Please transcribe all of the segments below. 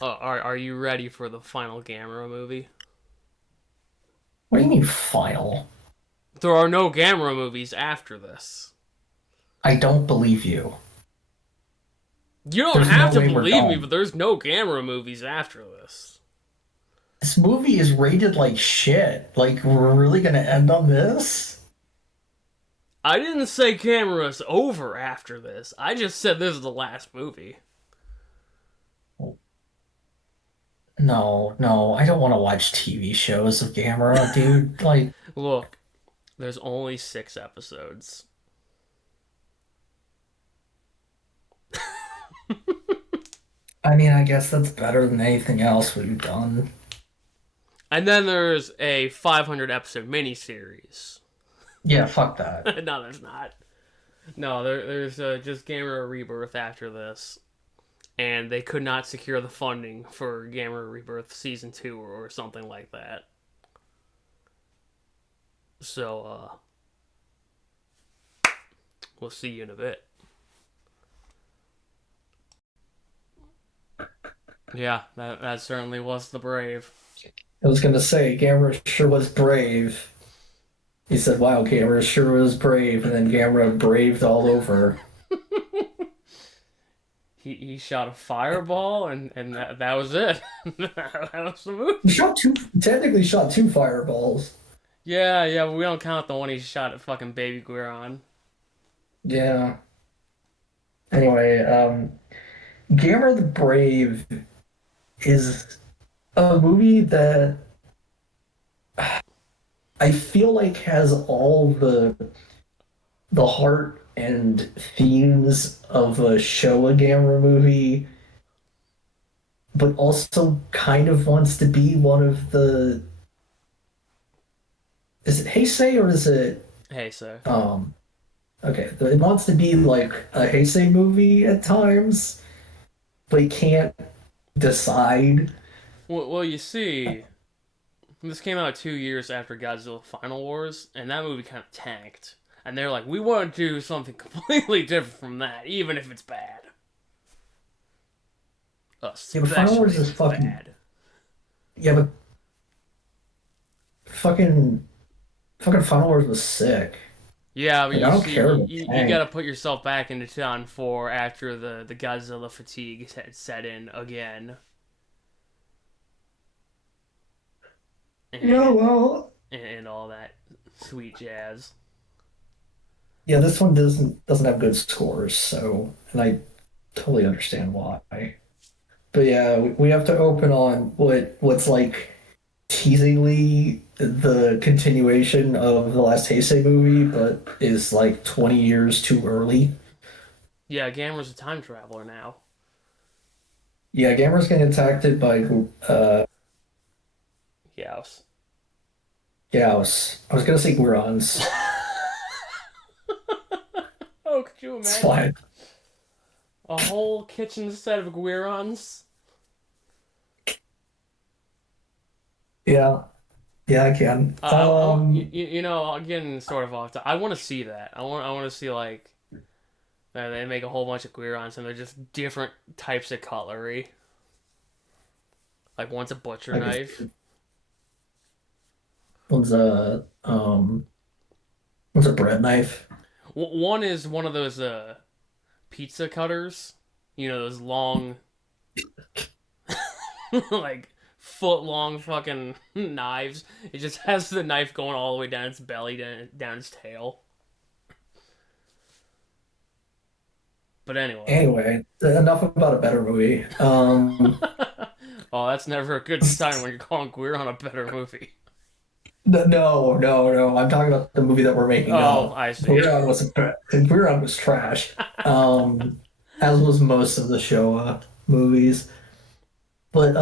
Are you ready for the final Gamera movie? What do you mean final? There are no Gamera movies after this. I don't believe you. You don't There's have no to way we're believe me, but done. there's no Gamera movies after this. This movie is rated like shit. Like, we're really gonna end on this? I didn't say Gamera's over after this. I just said this is the last movie. No, no, I don't want to watch TV shows of Gamera, dude. Like, Look, there's only 6 episodes. I mean, I guess that's better than anything else we've done. And then there's a 500 episode miniseries. Yeah, fuck that. No, there's not. No, there's just Gamera Rebirth after this. And they could not secure the funding for Gamera Rebirth Season 2 or something like that. So, we'll see you in a bit. Yeah, that certainly was the brave. I was gonna say, Gamera sure was brave. He said, wow, Gamera sure was brave, and then Gamera braved all over. He shot a fireball and that was it. That was the He movie. shot two, technically shot two fireballs. Yeah, but we don't count the one he shot at fucking Baby Guiron. Yeah. Anyway, Gamera the Brave is a movie that I feel like has all the heart and themes of a Showa Gamera movie, but also kind of wants to be one of the. Is it Heisei or is it Hey, sir. um okay, it wants to be like a Heisei movie at times, but it can't decide. Well, you see, this came out 2 years after Godzilla Final Wars, and that movie kind of tanked. And they're like, we want to do something completely different from that, even if it's bad. Yeah, but Final Especially Wars if is it's fucking. bad. Yeah, but fucking Final Wars was sick. Yeah, but Like, I you don't see, care about you got tank. to put yourself back into Town 4 after the Godzilla fatigue had set in again. Yeah, And, well, and all that sweet jazz. yeah, this one doesn't have good scores, so and I totally understand why. But yeah, we have to open on what's like teasingly the continuation of the last Heisei movie, but is like 20 years too early. Yeah, Gamera's a time traveler now. Yeah, Gamera's getting attacked by Yes. Gauss. I was gonna say Gurons. Oh, could you It's imagine? fine. A whole kitchen set of Guirons? Yeah, yeah, I can. You know, again, sort of off. I want to see that. I want to see like they make a whole bunch of Guirons and they're just different types of cutlery. Like one's a butcher I guess knife. one's a bread knife. One is one of those pizza cutters. You know, those long, like foot long fucking knives. It just has the knife going all the way down its belly, down its tail. But anyway. Anyway, enough about a better movie. Oh, that's never a good sign when you're calling Queer on a better movie. No. I'm talking about the movie that we're making Oh, now. I see. Guiron was trash. As was most of the Showa movies. But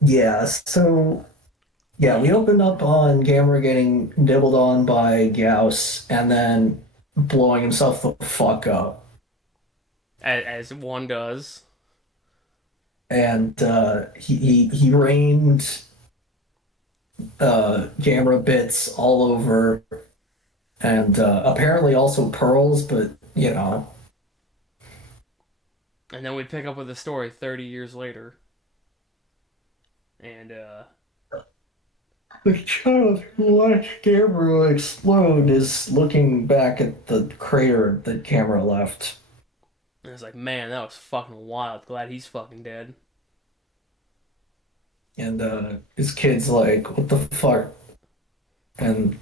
yeah, so yeah, we opened up on Gamera getting nibbled on by Gauss and then blowing himself the fuck up. As one does. And he rained Gamera bits all over and apparently also pearls, but And then we pick up with the story 30 years later. And The child who watched Gabriel explode is looking back at the crater that camera left. it's like, man, that was fucking wild. Glad he's fucking dead. And his kid's like, what the fuck? And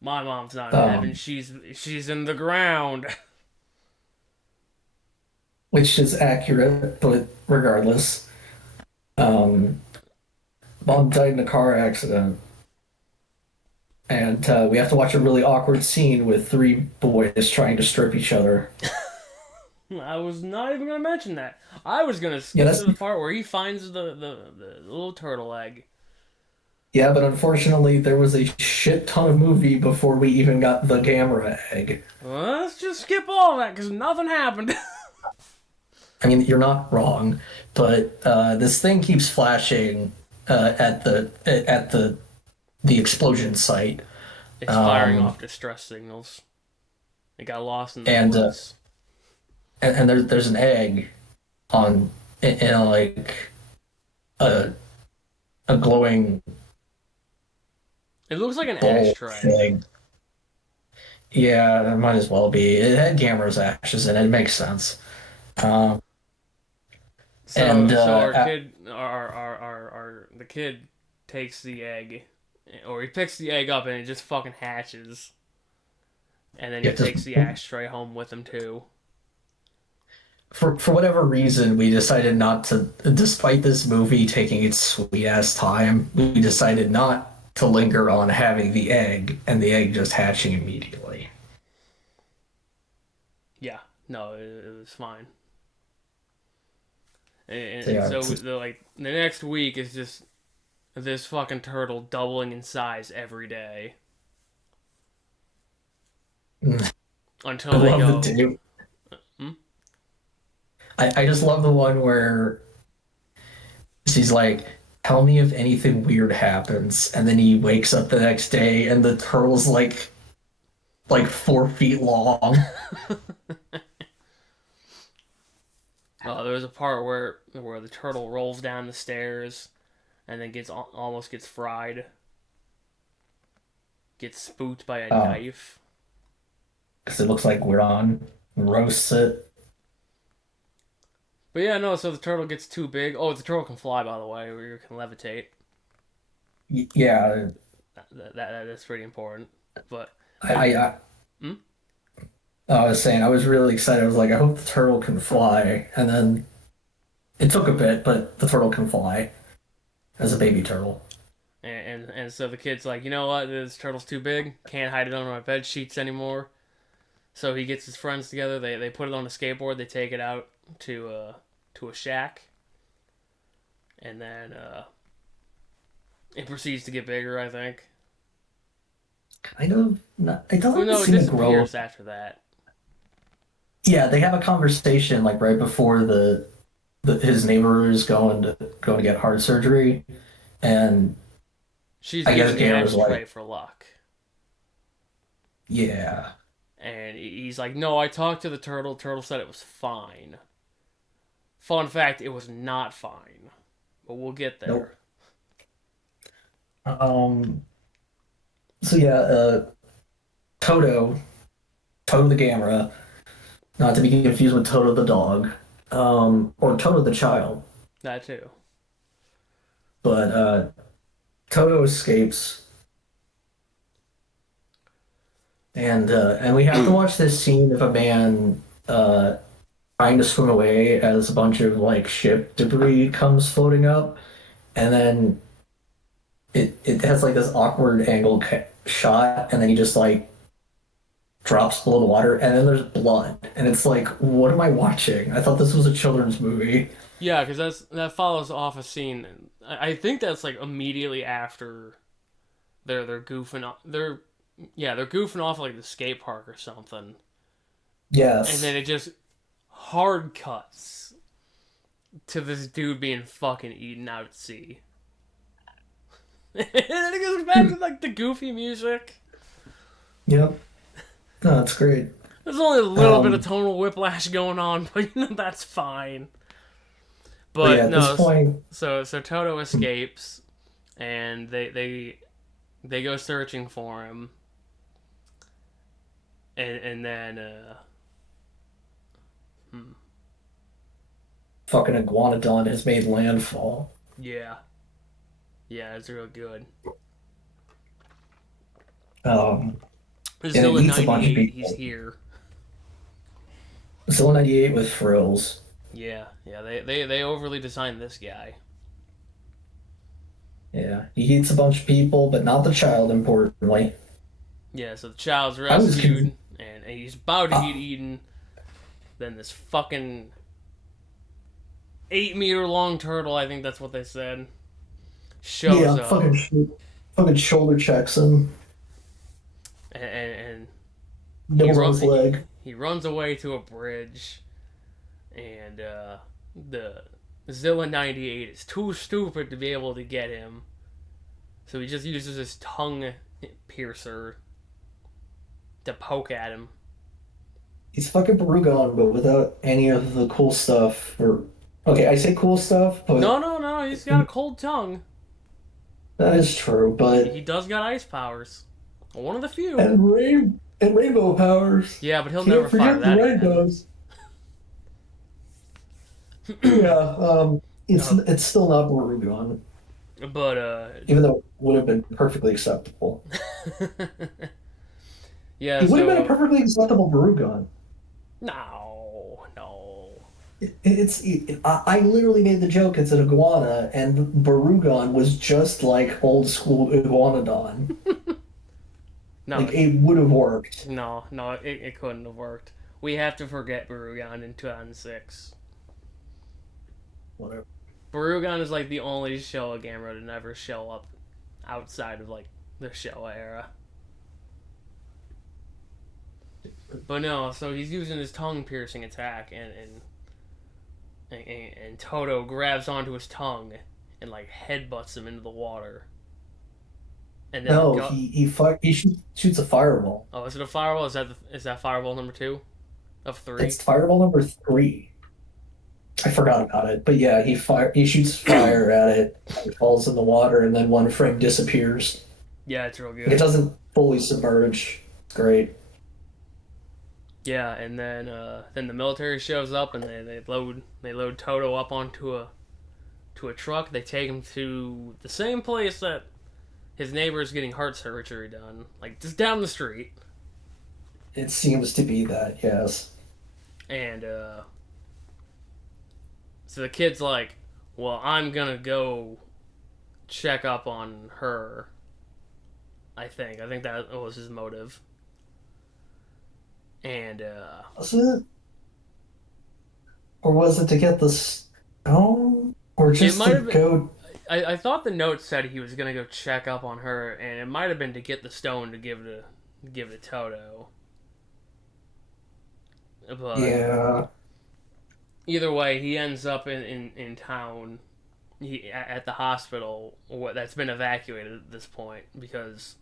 My mom's not in heaven. um, She's in the ground. which is accurate, but regardless, um, mom died in a car accident. And we have to watch a really awkward scene with three boys trying to strip each other. I was not even gonna mention that. I was gonna Yeah, skip to that's the part where he finds the little turtle egg. yeah, but unfortunately, there was a shit ton of movie before we even got the Gamera egg. Well, let's just skip all that because nothing happened. I mean, you're not wrong, but this thing keeps flashing at the explosion site, It's firing um, off distress signals. It got lost in the and woods. and there's an egg on in like a a glowing It looks like an bowl ashtray. thing. Yeah, it might as well be. It had Gamera's ashes in it. It makes sense. Um, and So our kid, our the kid takes the egg, or he picks the egg up and it just fucking hatches, and then he yeah, just takes the ashtray home with him too. for whatever reason, we decided not to. Despite this movie taking its sweet ass time, we decided not to linger on having the egg and the egg just hatching immediately. Yeah, no, it was fine. So, And yeah, so the next week is just this fucking turtle doubling in size every day I until they love the go. day. Hmm? I just love the one where she's like, "Tell me if anything weird happens," and then he wakes up the next day and the turtle's like 4 feet long. There was a part where the turtle rolls down the stairs and then gets almost gets fried, gets spooked by a Oh, knife. because it looks like we're on roasts it. But yeah, no. So the turtle gets too big. Oh, the turtle can fly, by the way, or you can levitate. Yeah, That's pretty important. But I, I I hmm? I was saying I was really excited. I was like, I hope the turtle can fly, and then it took a bit, but the turtle can fly as a baby turtle. And so the kid's like, you know what? This turtle's too big. Can't hide it under my bed sheets anymore. So he gets his friends together. They put it on a skateboard. They take it out to a shack, and then it proceeds to get bigger. I think. Kind of. Not, it Well, doesn't no, it seem to grow. disappears after that. Yeah, they have a conversation like right before his neighbor is going to get heart surgery, and She's I guess using the Gamer was ashtray like, for luck. yeah, And he's like, no, I talked to the turtle. Turtle said it was fine. Fun fact, it was not fine. But we'll get nope. there. Um, so yeah, Toto, Toto the Gamera, not to be confused with Toto the dog, or Toto the child, That too. but Toto escapes, and we have to watch this scene of a man trying to swim away as a bunch of like ship debris comes floating up, and then it has like this awkward angle shot, and then he just like drops below the water, and then there's blood, and it's like, what am I watching? I thought this was a children's movie. Yeah, because that follows off a scene. I think that's like immediately after they're goofing off. They're goofing off like the skate park or something, and then Yes. it just hard cuts to this dude being fucking eaten out at sea. And then it goes back to like the goofy music. Yep. No, it's great. There's only a little bit of Um, tonal whiplash going on, but that's fine. But yeah, But at this no, point, so Toto escapes, and they go searching for him, and then hmm, fucking iguanodon has made landfall. yeah, yeah, it's real good. Um, and it Zilla eats a bunch of 98, he's people. here. Still 98 with frills. Yeah, yeah, they overly designed this guy. Yeah, he eats a bunch of people, but not the child, importantly. Yeah, so the child's I was conv- rescued, and he's about to get uh, eaten. Then this fucking 8 meter long turtle, I think that's what they said, shows yeah, up, fucking shoulder checks him, and he nibbles on his leg. he runs away to a bridge, and the Zilla 98 is too stupid to be able to get him, so he just uses his tongue piercer to poke at him. He's fucking Barugon, but without any of the cool stuff. Or okay, I say cool stuff, No, but no, no, he's got a cold tongue. that is true. He But does got ice powers. One of the few. and rainbow powers. Yeah, but he'll Can't never fire forget the that again. rainbows. Yeah, Uh, it's still not Barugon, but even though it would have been perfectly acceptable. yeah, It would have been a so perfectly acceptable Barugon. no, no. I literally made the joke. It's an iguana, and Barugon was just like old school iguanodon. No, Like it would have worked. no, it couldn't have worked. We have to forget Barugan in 2006. Whatever. Barugan is like the only Showa Gamera to never show up outside of like the Showa era. But no, so he's using his tongue piercing attack, and Toto grabs onto his tongue and like headbutts him into the water. And then the No, gut. shoots a fireball. Oh, is it a fireball? Is that fireball number two of three? That's fireball number three. I forgot about it, but yeah, he shoots fire at it. It falls in the water, and then one frame disappears. Yeah, it's real It good. doesn't fully submerge. It's great. Yeah, and then the military shows up and they load Toto up onto a truck. They take him to the same place that his neighbor is getting heart surgery done, like just down the street. It seems to be that, yes. And so the kid's like, "Well, I'm gonna go check up on her." I think that was his motive. And Was it? Or was it to get the stone? Or it just might to have been. go? I thought the note said he was gonna go check up on her, and it might have been to get the stone to give to Toto. But Yeah. either way, he ends up in town. At the hospital that's been evacuated at this point because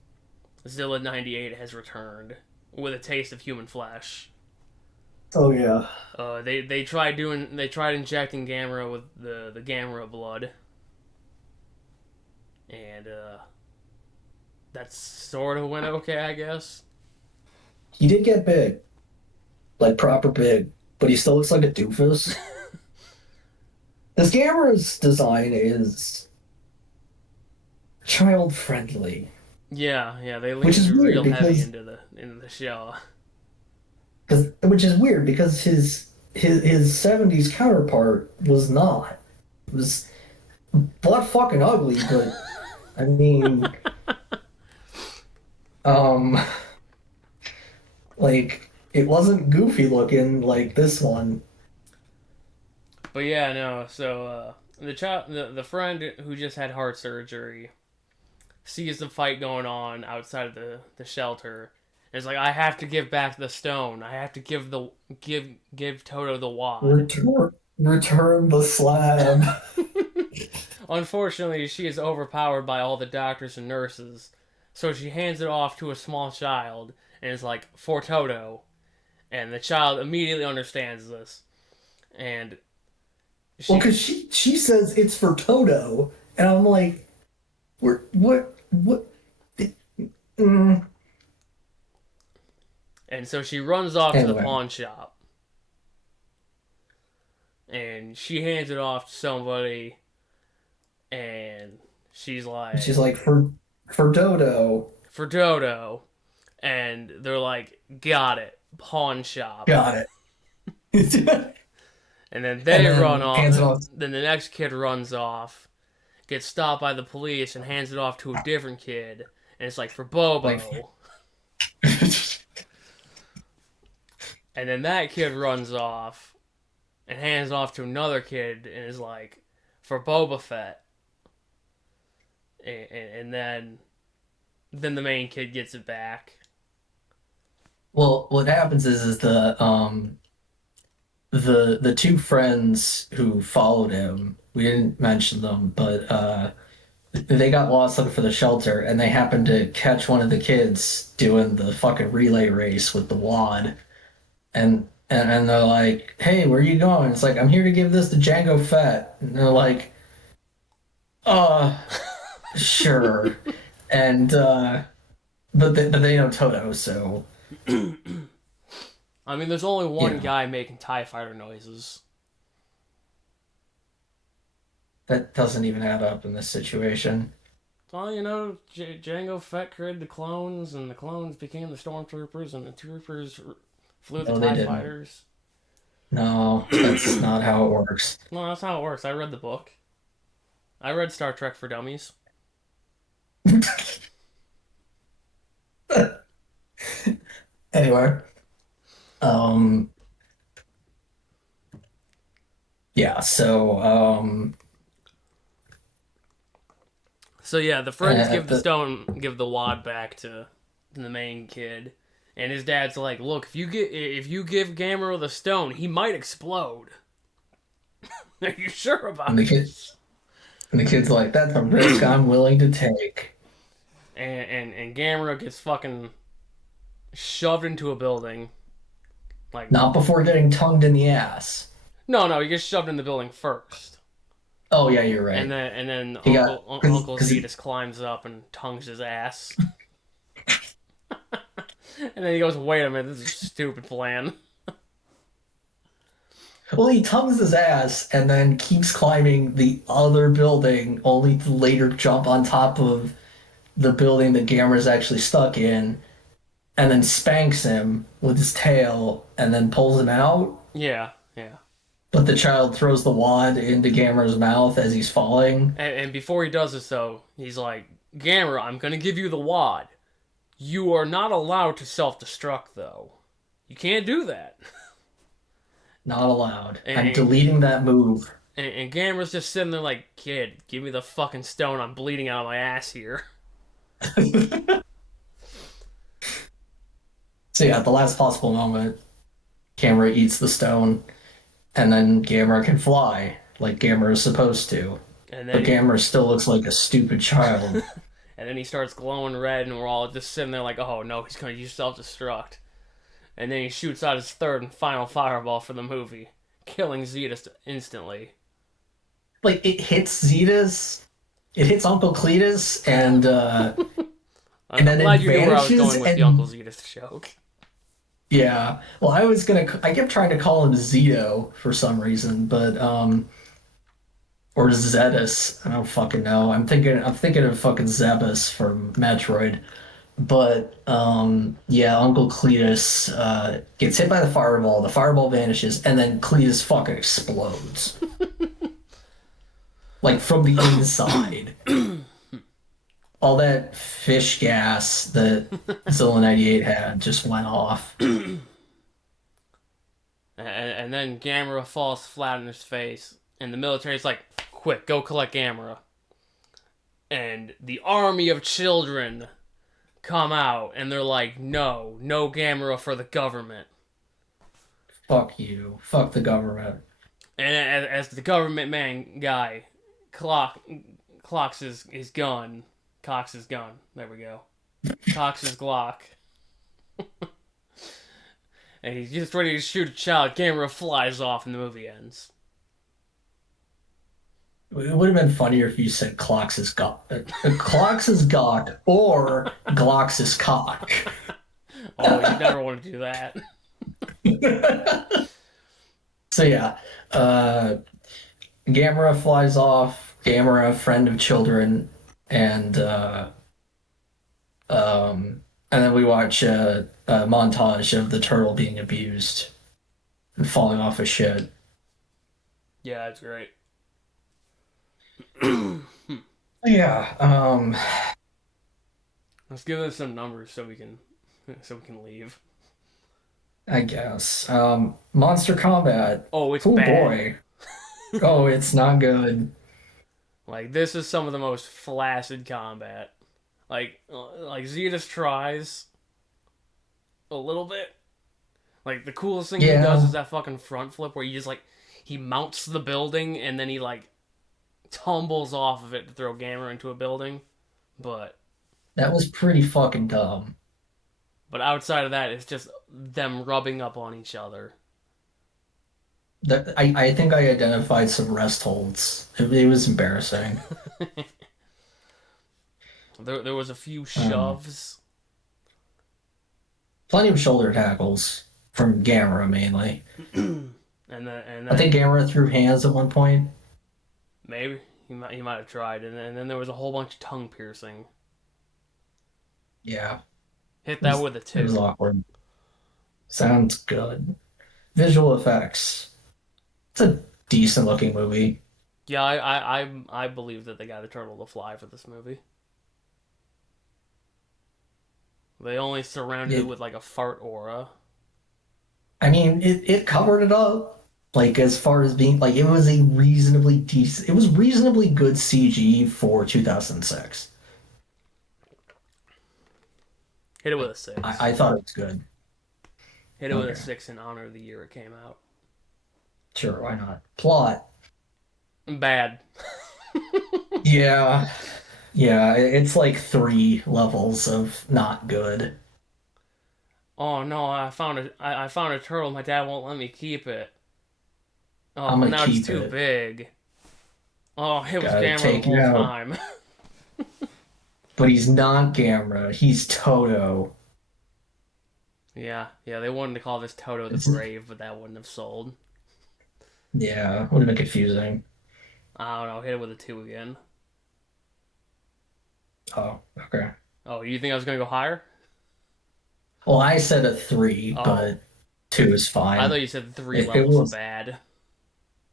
Zilla 98 has returned with a taste of human flesh. Oh yeah. They tried injecting Gamera with the Gamera blood, and that sort of went okay, I guess. He did get big, like proper big, but he still looks like a doofus. This camera's design is child friendly, Yeah, yeah, they which leaned is weird real heavy because into the show. which is weird because his 70s counterpart was not. It was butt fucking ugly, but I mean, um, like it wasn't goofy looking like this one. But yeah, no. So the friend who just had heart surgery sees the fight going on outside of the shelter. And it's like, I have to give back the stone. I have to give Toto the wad. Return the slab. Unfortunately, she is overpowered by all the doctors and nurses, so she hands it off to a small child and is like, for Toto. And the child immediately understands this. And Well, She because she says it's for Toto, and I'm like, what? Mm. and so she runs off to the Anyway, pawn shop, and she hands it off to somebody, and she's she's like, like for Dodo, for Dodo, and they're like, got it, pawn shop. got it, And then and they run then off. hands it off. Then the next kid runs off, gets stopped by the police, and hands it off to a different kid. And it's like for Like, Bobo. And then that kid runs off and hands off to another kid and is like for Boba Fett. And then the main kid gets it back. well, what happens is the two friends who followed him. We didn't mention them, but they got lost looking for the shelter, and they happened to catch one of the kids doing the fucking relay race with the wad, and they're like, "Hey, where are you going?" It's like, "I'm here to give this to Django Fett," and they're like, "Uh, sure," and but they know Toto, so I mean, there's only you one know guy making TIE fighter noises. that doesn't even add up in this situation. Well, Django Fett created the clones, and the clones became the stormtroopers, and the troopers flew the No, they TIE didn't. fighters. No, that's not how it works. No, that's how it works. I read the book. I read Star Trek for Dummies. Anyway, um, yeah, So yeah, the friends the give the wad back to the main kid, and his dad's like, "Look, if you give Gamera the stone, he might explode. Are you sure and about the kid this?" and the kid's like, "That's a risk I'm willing to take." And Gamera gets fucking shoved into a building. Like, Not before getting tongued in the ass. no, he gets shoved in the building first, Oh yeah, you're and right. then He got Uncle because Zetus climbs up and tongues his ass, and then he goes, "Wait a minute, this is a stupid plan." well he tongues his ass and then keeps climbing the other building, only to later jump on top of the building that Gamera's actually stuck in, and then spanks him with his tail, and then pulls him out. Yeah, yeah. But the child throws the wad into Gamera's mouth as he's falling. And before he does this, though, he's like, Gamera, I'm going to give you the wad. You are not allowed to self destruct, though. You can't do that. Not allowed. And, I'm and, deleting that move. and Gamera's just sitting there like, kid, give me the fucking stone. I'm bleeding out of my ass here. So yeah, at the last possible moment, Gamera eats the stone, and then Gamera can fly like Gamera is supposed to. And But then he. Gamera still looks like a stupid child. And then he starts glowing red, and we're all just sitting there like, oh no, he's going to use self destruct. And then he shoots out his third and final fireball for the movie, killing Zetus instantly. Like it hits Zetas, it hits Uncle Cletus, and I'm then it glad you knew where I was vanishes. going with the Uncle And Zetus joke. yeah, well, I kept trying to call him Zito for some reason, but or Zetus, I don't fucking know. I'm thinking of fucking Zebus from Metroid. But yeah, Uncle Cletus gets hit by the fireball vanishes, and then Cletus fucking explodes. Like from the inside. All that fish gas that Zilla 98 had just went off. And then Gamera falls flat on his face, and the military's like, quick, go collect Gamera. And the army of children come out, and they're like, no Gamera for the government. Fuck you. Fuck the government. And as the government man guy clocks his gun, cocks his gun, there we go, cocks his Glock, and he's just ready to shoot a child, Gamera flies off, and the movie ends. It would have been funnier if you said Clocks is God. Clocks is God or Glocks is cock. Oh, you never want to do that. So yeah, uh, Gamera flies off. Gamera, friend of children, and and then we watch a montage of the turtle being abused and falling off a shit. Yeah, that's great. Yeah, Let's give us some numbers so we can leave. I guess. Monster Combat. Oh, it's Oh bad. boy. Oh, it's not good. Like this is some of the most flaccid combat. Like Zetus tries a little bit. Like the coolest thing he does Yeah, is that fucking front flip where he just like he mounts the building and then he like tumbles off of it to throw Gamera into a building. But that was pretty fucking dumb. but outside of that, it's just them rubbing up on each other. I think I identified some rest holds. It was embarrassing. There was a few Um, shoves. Plenty of shoulder tackles from Gamera mainly. And I think then Gamera threw hands at one point. maybe he might have tried, and then there was a whole bunch of tongue piercing. Yeah, Hit that with a it was two. awkward. Sounds good. Visual effects. It's a decent looking movie. Yeah, I believe that they got a turtle to fly for this movie. They only surrounded it It, with like a fart aura. I mean, it covered it up. Like as far as being like, it was a reasonably decent. It was reasonably good CG for 2006. Hit it with a six. I thought it was good. Hit it with a Okay, six in honor of the year it came out. sure, why not? Plot. Bad. Yeah, yeah, it's like three levels of not good. Oh no, I found a turtle. My dad won't let me keep it. I'm Oh, gonna now it's keep too it. big. Oh, it was Gotta Gamera the take it whole out. time. But he's not Gamera. He's Toto. Yeah, they wanted to call this Toto the It's, Brave, but that wouldn't have sold. yeah, would have been confusing. I don't know. Hit it with a two again. Oh, okay. Oh, you think I was gonna go higher? Well, I said a three, Oh, but two is I fine. thought you said three It levels of was bad.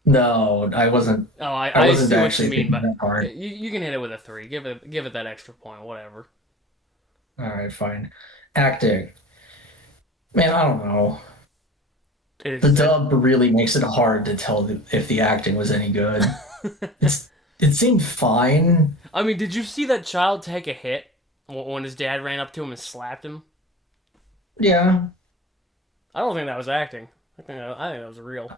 no, I wasn't. Oh, I I wasn't see what you actually mean, thinking but that hard. you can hit it with a three. Give it that extra point, whatever. All right, fine. Acting, man, I don't know. The It dub really makes it hard to tell if the acting was any good. It seemed fine. I mean, did you see that child take a hit when his dad ran up to him and slapped him? Yeah. I don't think that was acting. I think that was real.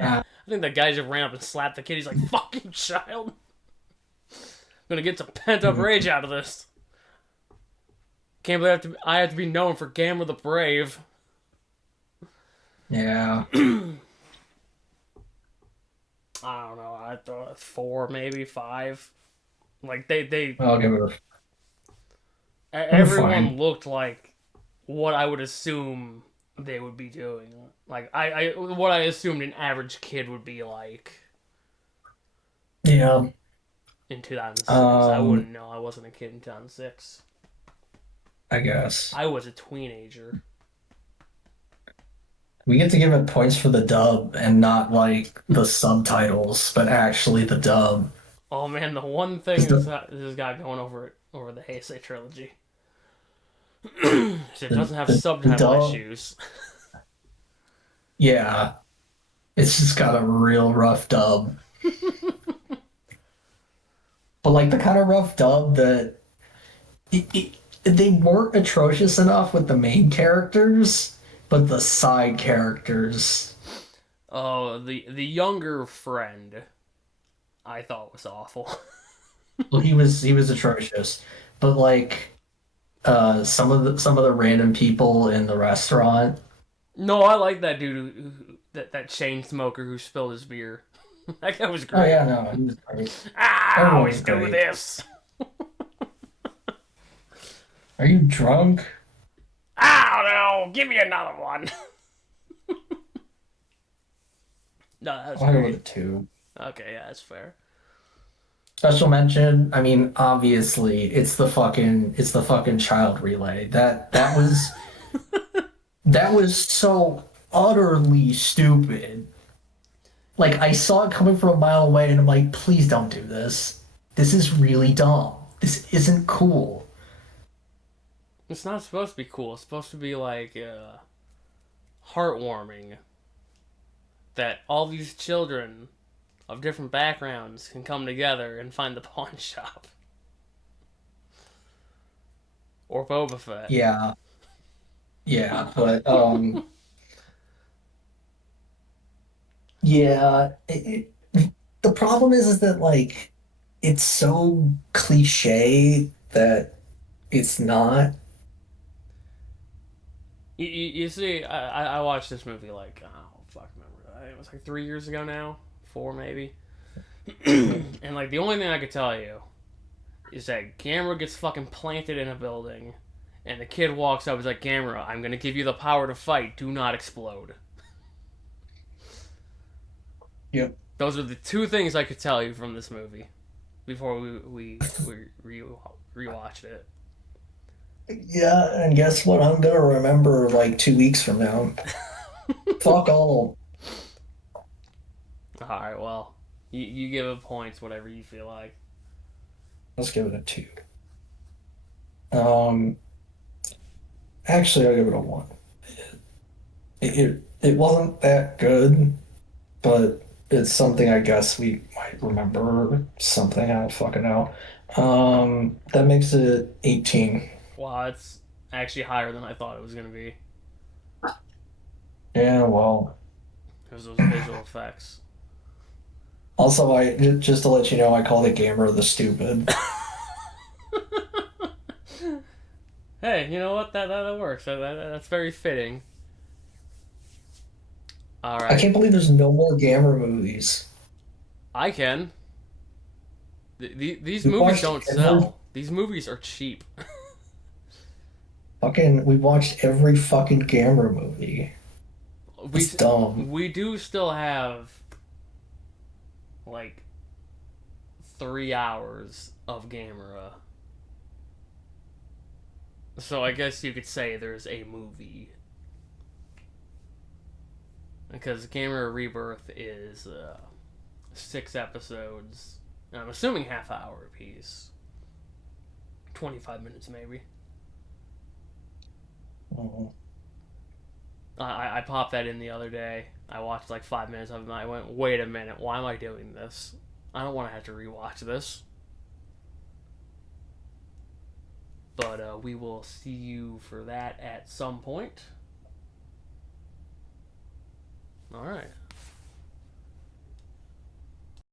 Uh, I think that guy just ran up and slapped the kid. He's like, "Fucking child, I'm gonna get some pent up rage out of this. Can't believe I have to be known for Gamera the Brave." yeah. I don't know. I thought four, maybe five. Like they I'll give it a everyone fine. looked like what I would assume they would be doing. Like I what I assumed an average kid would be like Yeah. in 2006. I Um, wouldn't know. I wasn't a kid in 2006. I guess I was a teenager. we get to give it points for the dub and not like the subtitles, but actually the dub. Oh man, the one thing 'Cause this has got going over the Heisei trilogy is it doesn't have the subtitle dub, issues. yeah, it's just got a real rough dub. But like the kind of rough dub that they weren't atrocious enough with the main characters, but the side characters. Oh, the younger friend I thought was awful. Well, he was atrocious, but like some of the random people in the restaurant. No, I like that dude that chain smoker who spilled his beer. That guy was Oh great. yeah, no, he was great. I Everyone was always do great. this. Are you drunk? I don't know. Give me another one. No, that was I'll go with a great. 2. Okay, yeah, that's fair. Special mention. I mean, obviously, it's the fucking child relay. That was so utterly stupid. Like I saw it coming from a mile away, and I'm like, please don't do this. This is really dumb. This isn't cool. It's not supposed to be cool. It's supposed to be like heartwarming that all these children of different backgrounds can come together and find the pawn shop or Boba Fett. Yeah, yeah, but yeah. The problem is that like it's so cliche that it's not. You see, I watched this movie like oh fuck, remember it was like 3 years ago now, 4 maybe, and like the only thing I could tell you is that Gamera gets fucking planted in a building, and the kid walks up. He's like, "Gamera, I'm gonna give you the power to fight. Do not explode." Yep. Those are the two things I could tell you from this movie before we rewatched it. Yeah, and guess what? I'm gonna remember like 2 weeks from now. Fuck all. All right, well, you give it points, whatever you feel like. Let's give it a 2. Um, actually, I'll give it a 1. It wasn't that good, but it's something I guess we might remember. Something I don't fucking know. That makes it 18. Wow, it's actually higher than I thought it was gonna be. Yeah, well. Because those visual effects. Also, just to let you know, I called it Gamer the Stupid. Hey, you know what? That works. That's very fitting. All I right, can't believe there's no more Gamer movies. I can. These We movies watched don't every sell. These movies are cheap. we watched every fucking Gamer movie. we It's dumb. we do still have like 3 hours of Gamera. So I guess you could say there's a movie. Because Gamera Rebirth is 6 episodes. I'm assuming half hour apiece. 25 minutes maybe. Mhm. I popped that in the other day. I watched like 5 minutes of it and I went, wait a minute, why am I doing this? I don't want to have to rewatch this. But we will see you for that at some point. Alright.